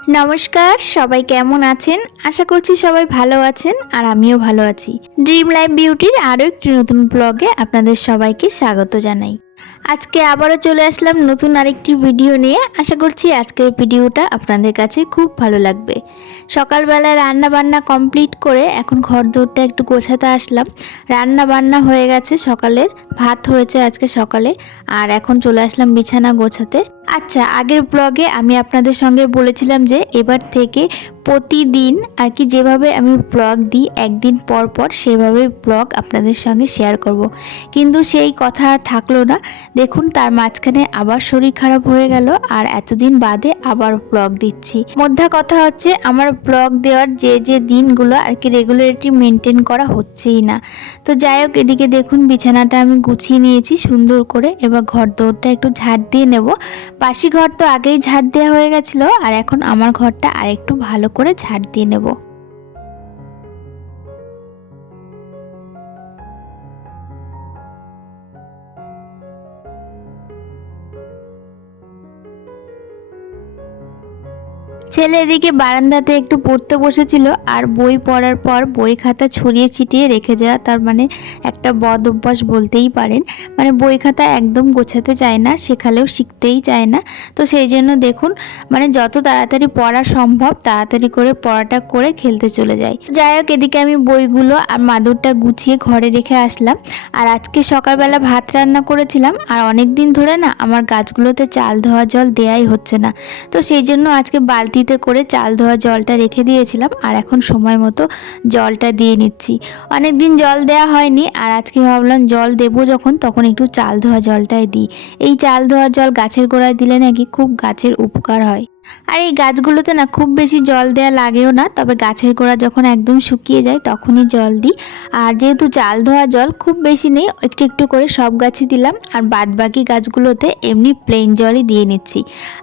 নমস্কার, সবাই কেমন আছেন? আশা করছি সবাই ভালো আছেন আর আমিও ভালো আছি। ড্রিম লাইফ বিউটির আরও একটি নতুন ব্লগে আপনাদের সবাইকে স্বাগত জানাই। আজকে আবারও চলে আসলাম নতুন আরেকটি ভিডিও নিয়ে। আশা করছি আজকের ভিডিওটা আপনাদের কাছে খুব ভালো লাগবে। সকালবেলা রান্না বান্না কমপ্লিট করে এখন ঘরদোরটা একটু গোছাতে আসলাম। রান্না বান্না হয়ে গেছে, সকালের ভাত হয়েছে আজকে সকালে, আর এখন চলে আসলাম বিছানা গোছাতে। আচ্ছা, আগের ব্লগে আমি আপনাদের সঙ্গে বলেছিলাম যে এবার থেকে প্রতিদিন আর কি যেভাবে আমি ব্লগ দিই একদিন পর পর সেভাবে ব্লগ আপনাদের সঙ্গে শেয়ার করব। কিন্তু সেই কথা আর থাকলো না। দেখুন, তার মাঝখানে আবার শরীর খারাপ হয়ে গেল আর এতদিন বাদে আবার ব্লগ দিচ্ছি। মোদ্দা কথা হচ্ছে আমার ব্লগ দেওয়ার যে দিনগুলো আর কি রেগুলারিটি মেনটেন করা হচ্ছেই না। তো যাই হোক, এদিকে দেখুন বিছানাটা আমি গুছিয়ে নিয়েছি সুন্দর করে। এবার ঘর দৌড়টা একটু ঝাড় দিয়ে নেব। বাসি ঘর তো আগেই ঝাড় দেওয়া হয়ে গেছিলো, আর এখন আমার ঘরটা আরেকটু ভালো করে ঝাড় দিয়ে নেব। ছেলে এদিকে বারান্দাতে একটু পড়তে বসেছিল, আর বই পড়ার পর বই খাতা ছড়িয়ে ছিটিয়ে রেখে যাওয়া তার মানে একটা বদ অভ্যাস বলতেই পারেন। মানে বই খাতা একদম গোছাতে চায় না, শেখালেও শিখতেই চায় না। তো সেই জন্য দেখুন, মানে যত তাড়াতাড়ি পড়া সম্ভব তাড়াতাড়ি করে পড়াটা করে খেলতে চলে যায়। যাই হোক, এদিকে আমি বইগুলো আর মাদুরটা গুছিয়ে ঘরে রেখে আসলাম। আর আজকে সকালবেলা ভাত রান্না করেছিলাম, আর অনেক দিন ধরে না আমার গাছগুলোতে চাল ধোয়া জল দেয়াই হচ্ছে না। তো সেই জন্য আজকে বালতিতে করে চাল ধোয়া জলটা রেখে দিয়েছিলাম, আর এখন সময় মতো জলটা দিয়ে নিচ্ছি। অনেক দিন জল দেওয়া হয়নি, আর আজকে ভাবলাম জল দেবো যখন তখন একটু চাল ধোয়া জলটাই দিই। এই চাল ধোয়া জল গাছের গোড়ায় দিলে নাকি খুব গাছের উপকার হয়। আর এই গাছগুলোতে না খুব বেশি জল দেওয়া লাগেও না, তবে গাছের গোড়া যখন একদম শুকিয়ে যায় তখনই জল দিই। আর যেহেতু চাল ধোয়া জল খুব বেশি নেই, একটু একটু করে সব গাছে দিলাম, আর বাদ বাকি গাছগুলোতে এমনি প্লেন জলই দিয়ে নিচ্ছি।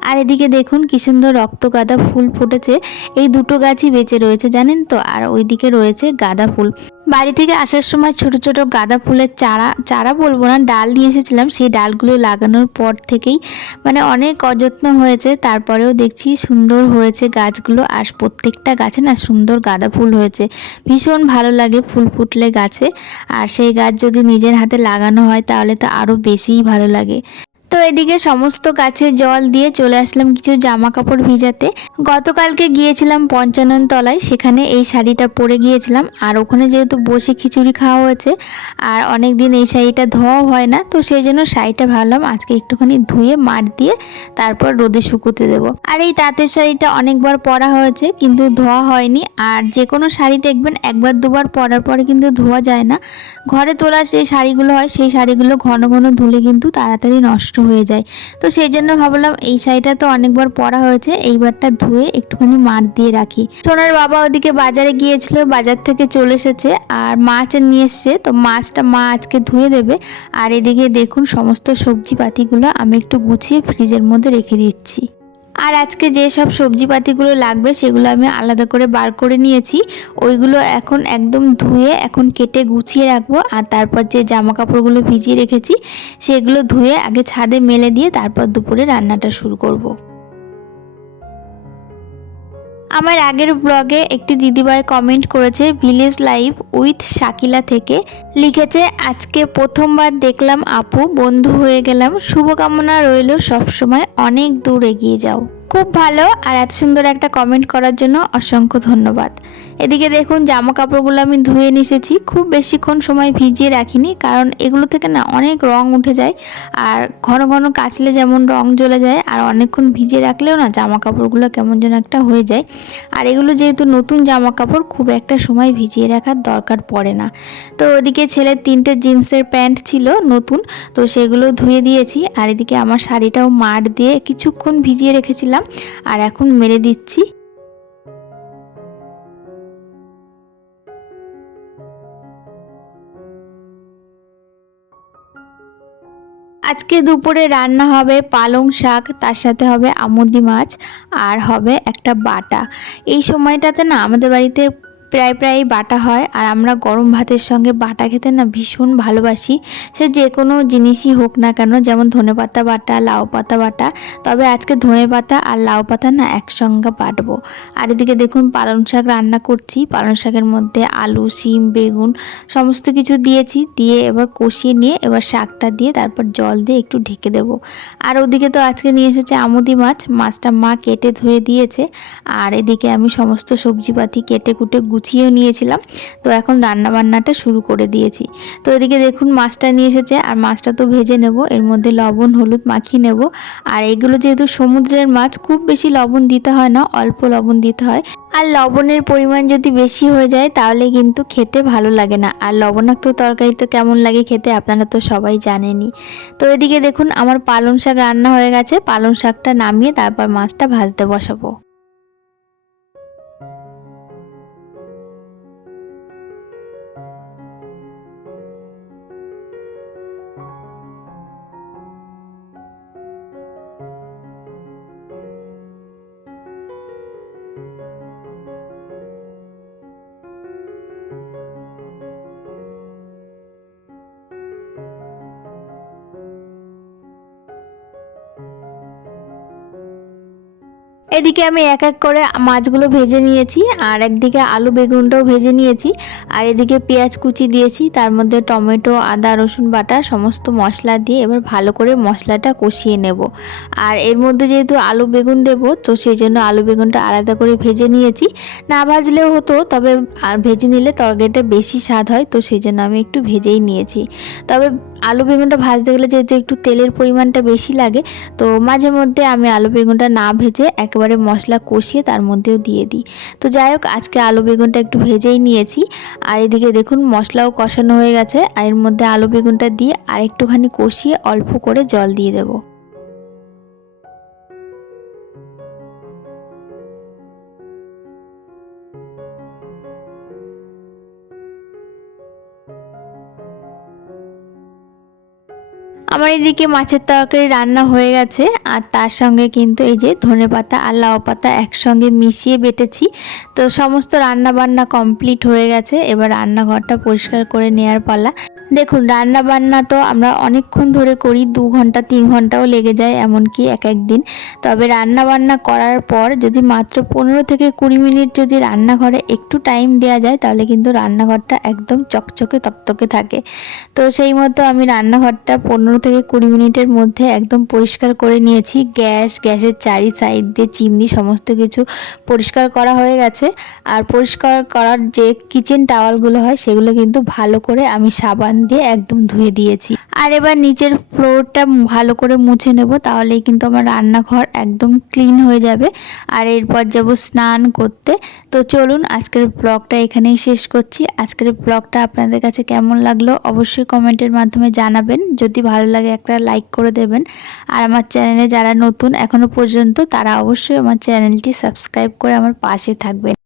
আর এদিকে দেখুন কি সুন্দর রক্তগাঁদা ফুল ফুটেছে। এই দুটো গাছই বেঁচে রয়েছে জানেন তো, আর ওইদিকে রয়েছে গাঁদা ফুল। বাড়ি থেকে আসার সময় ছোট ছোট গাঁদা ফুলের চারা চারা বলবো না, ডাল নিয়ে এসেছিলাম। সেই ডালগুলো লাগানোর পর থেকেই মানে অনেক অযত্ন হয়েছে, তারপরেও দেখছি সুন্দর হয়েছে গাছগুলো। আর প্রত্যেকটা গাছে না সুন্দর গাঁদা ফুল হয়েছে। ভীষণ ভালো লাগে ফুল ফুটলে গাছে, আর সেই গাছ যদি নিজের হাতে লাগানো হয় তাহলে তো আরও বেশিই ভালো লাগে। তো এদিকে সমস্ত গাছে জল দিয়ে চলে আসলাম কিছু জামা কাপড় ভিজাতে। গতকালকে গিয়েছিলাম পঞ্চানন তলায়, সেখানে এই শাড়িটা পরে গিয়েছিলাম। আর ওখানে যেহেতু বসে খিচুড়ি খাওয়া হয়েছে, আর অনেক দিন এই শাড়িটা ধোয়াও হয় না, তো সেই জন্য শাড়িটা ভাবলাম আজকে একটুখানি ধুয়ে মার দিয়ে তারপর রোদে শুকোতে দেবো। আর এই তাঁতের শাড়িটা অনেকবার পরা হয়েছে কিন্তু ধোয়া হয়নি। আর যে কোনো শাড়ি দেখবেন একবার দুবার পরার পরে কিন্তু ধোয়া যায় না। ঘরে তোলা যে শাড়িগুলো হয় সেই শাড়িগুলো ঘন ঘন ধুলে কিন্তু তাড়াতাড়ি নষ্ট হয়ে যায়। তো সেই জন্য ভাবলাম এই শাড়িটা তো অনেকবার পরা হয়েছে, এইবারটা ধুয়ে একটুখানি মার দিয়ে রাখি। সোনার বাবা ওদিকে বাজারে গিয়েছিল, বাজার থেকে চলে এসেছে আর মাছ নিয়ে এসছে, তো মাছটা মা আজকে ধুয়ে দেবে। আর এদিকে দেখুন সমস্ত সবজিপাতিগুলো আমি একটু গুছিয়ে ফ্রিজের মধ্যে রেখে দিচ্ছি। আর আজকে যে সব সবজিপাতিগুলো লাগবে সেগুলো আমি আলাদা করে বার করে নিয়েছি। ওইগুলো এখন একদম ধুয়ে এখন কেটে গুছিয়ে রাখবো। আর তারপর যে জামা কাপড়গুলো ভিজিয়ে রেখেছি সেগুলো ধুয়ে আগে ছাদে মেলে দিয়ে তারপর দুপুরে রান্নাটা শুরু করব। আমার আগের ব্লগে একটি দিদিভাই কমেন্ট করেছে ভিলেজ লাইফ উইথ শাকিলা থেকে, লিখেছে আজকে প্রথমবার দেখলাম আপু, বন্ধু হয়ে গেলাম, শুভকামনা রইল সবসময় অনেক দূর এগিয়ে যাও। খুব ভালো, আর এত সুন্দর একটা কমেন্ট করার জন্য অসংখ্য ধন্যবাদ। এদিকে দেখুন জামা কাপড়গুলো আমি ধুয়ে নিয়েছি, খুব বেশিক্ষণ সময় ভিজিয়ে রাখিনি, কারণ এগুলো থেকে না অনেক রং উঠে যায়। আর ঘন ঘন কাচলে যেমন রং জ্বলে যায়, আর অনেকক্ষণ ভিজিয়ে রাখলেও না জামা কাপড়গুলো কেমন যেন একটা হয়ে যায়। আর এগুলো যেহেতু নতুন জামা কাপড় খুব একটা সময় ভিজিয়ে রাখার দরকার পড়ে না। তো ওদিকে ছেলের 3টে জিন্সের প্যান্ট ছিল নতুন, তো সেগুলো ধুয়ে দিয়েছি। আর এদিকে আমার শাড়িটাও মার দিয়ে কিছুক্ষণ ভিজিয়ে রেখেছিলাম, আর এখন মেলে দিচ্ছি। আজকে দুপুরে রান্না হবে পালং শাক, তার সাথে হবে আমুদি মাছ, আর হবে একটা বাটা। এই সময়টাতে না আমাদের বাড়িতে প্রায় প্রায় বাটা হয়। আর আমরা গরম ভাতের সঙ্গে বাটা খেতে না ভীষণ ভালোবাসি, সে যে কোনো জিনিসই হোক না কেন, যেমন ধনেপাতা বাটা, লাউ পাতা বাটা। তবে আজকে ধনেপাতা আর লাউ পাতা না একসঙ্গে বাটবো। আর এদিকে দেখুন পালং শাক রান্না করছি। পালং শাকের মধ্যে আলু, শিম, বেগুন সমস্ত কিছু দিয়েছি, দিয়ে এবার কষিয়ে নিয়ে এবার শাকটা দিয়ে তারপর জল দিয়ে একটু ঢেকে দেবো। আর ওদিকে তো আজকে নিয়ে এসেছে আমুদি মাছ, মাছটা মা কেটে ধুয়ে দিয়েছে। আর এদিকে আমি সমস্ত সবজিপাতি কেটে কুটে গুছিয়েও নিয়েছিলাম। তো এখন রান্না বান্নাটা শুরু করে দিয়েছি। তো এদিকে দেখুন মাছটা নিয়ে এসেছে, আর মাছটা তো ভেজে নেব, এর মধ্যে লবণ হলুদ মাখিয়ে নেব। আর এগুলো যেহেতু সমুদ্রের মাছ, খুব বেশি লবণ দিতে হয় না, অল্প লবণ দিতে হয়। আর লবণের পরিমাণ যদি বেশি হয়ে যায় তাহলে কিন্তু খেতে ভালো লাগে না। আর লবণাক্ত তরকারি তো কেমন লাগে খেতে আপনারা তো সবাই জানেনই। তো এদিকে দেখুন আমার পালং শাক রান্না হয়ে গেছে। পালং শাকটা নামিয়ে তারপর মাছটা ভাজতে বসাবো। এদিকে আমি এক এক করে মাছগুলো ভেজে নিয়েছি, আর একদিকে আলু বেগুনটাও ভেজে নিয়েছি। আর এদিকে পেঁয়াজ কুচি দিয়েছি, তার মধ্যে টমেটো, আদা, রসুন বাটা সমস্ত মশলা দিয়ে এবার ভালো করে মশলাটা কষিয়ে নেব। আর এর মধ্যে যেহেতু আলু বেগুন দেব, তো সেই জন্য আলু বেগুনটা আলাদা করে ভেজে নিয়েছি। না ভাজলেও হতো, তবে আর ভেজে নিলে তরকারিটা বেশি স্বাদ হয়, তো সেই জন্য আমি একটু ভেজেই নিয়েছি। তবে আলু বেগুনটা ভাজতে গেলে যেহেতু একটু তেলের পরিমাণটা বেশি লাগে, তো মাঝে মধ্যে আমি আলু বেগুনটা না ভেজে একেবারে মশলা কষিয়ে তার মধ্যেও দিয়ে দিই। তো যাই হোক, আজকে আলু বেগুনটা একটু ভেজেই নিয়েছি। আর এদিকে দেখুন মশলাও কষানো হয়ে গেছে, আর এর মধ্যে আলু বেগুনটা দিয়ে আর একটুখানি কষিয়ে অল্প করে জল দিয়ে দেবো। আমার এদিকে মাছের তরকারি রান্না হয়ে গেছে, আর তার সঙ্গে কিন্তু এই যে ধনেপাতা আর লাউ পাতা একসঙ্গে মিশিয়ে বেটেছি। তো সমস্ত রান্না বান্না কমপ্লিট হয়ে গেছে, এবার রান্নাঘরটা পরিষ্কার করে নেওয়ার পালা। দেখুন রান্না বান্না তো আমরা অনেকক্ষণ ধরে করি, 2 ঘন্টা 3 ঘন্টাও লেগে যায় এমনকি এক এক দিন। তবে রান্না বান্না করার পর যদি মাত্র 15 থেকে 20 মিনিট যদি রান্নাঘরে একটু টাইম দেওয়া যায়, তাহলে কিন্তু রান্নাঘরটা একদম চকচকে তকতকে থাকে। তো সেই মতো আমি রান্নাঘরটা 15 থেকে 20 মিনিটের মধ্যে একদম পরিষ্কার করে নিয়েছি। গ্যাসের চারি সাইড দিয়ে চিমনি সমস্ত কিছু পরিষ্কার করা হয়ে গেছে। আর পরিষ্কার করার যে কিচেন টাওয়ালগুলো হয় সেগুলো কিন্তু ভালো করে আমি সাবান দিয়ে একদম ধুয়ে দিয়েছি। আর এবার নিচের ফ্লোরটা ভালো করে মুছে নেব, তাহলেই কিন্তু আমার রান্নাঘর একদম ক্লিন হয়ে যাবে। আর এরপর যাব স্নান করতে। তো চলুন আজকের ব্লগটা এখানেই শেষ করছি। আজকের ব্লগটা আপনাদের কাছে কেমন লাগলো অবশ্যই কমেন্টের মাধ্যমে জানাবেন। যদি ভালো লাগে একটা লাইক করে দেবেন। আর আমার চ্যানেলে যারা নতুন এখনও পর্যন্ত, তারা অবশ্যই আমার চ্যানেলটি সাবস্ক্রাইব করে আমার পাশে থাকবেন।